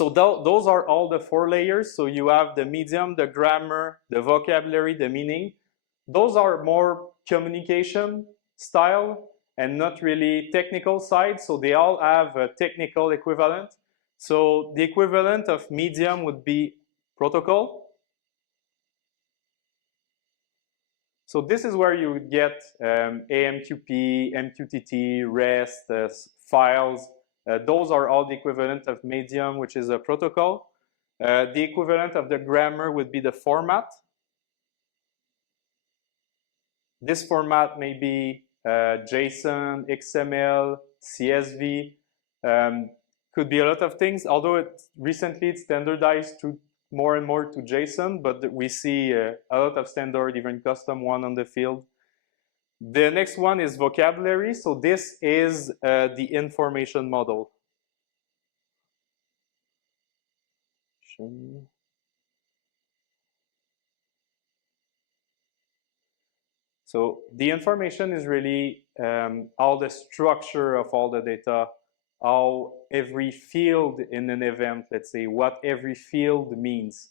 So those are all the 4 layers. So you have the medium, the grammar, the vocabulary, the meaning. Those are more communication style and not really technical side. So they all have a technical equivalent. So the equivalent of medium would be protocol. So this is where you would get AMQP, MQTT, REST, files. Those are all the equivalent of medium, which is a protocol. The equivalent of the grammar would be the format. This format may be JSON, XML, CSV, could be a lot of things, although recently it's standardized to more and more to JSON, but we see a lot of standard, even custom one on the field. The next one is vocabulary. So this is the information model. So the information is really all the structure of all the data, how every field in an event, let's say, what every field means,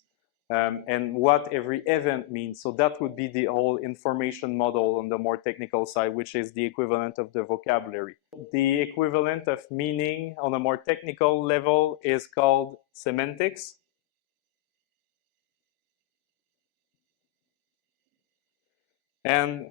and what every event means. So that would be the whole information model on the more technical side, which is the equivalent of the vocabulary. The equivalent of meaning on a more technical level is called semantics. And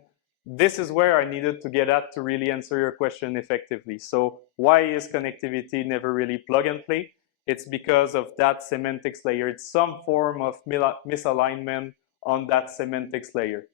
this is where I needed to get at to really answer your question effectively. So why is connectivity never really plug and play? It's because of that semantics layer. It's some form of misalignment on that semantics layer.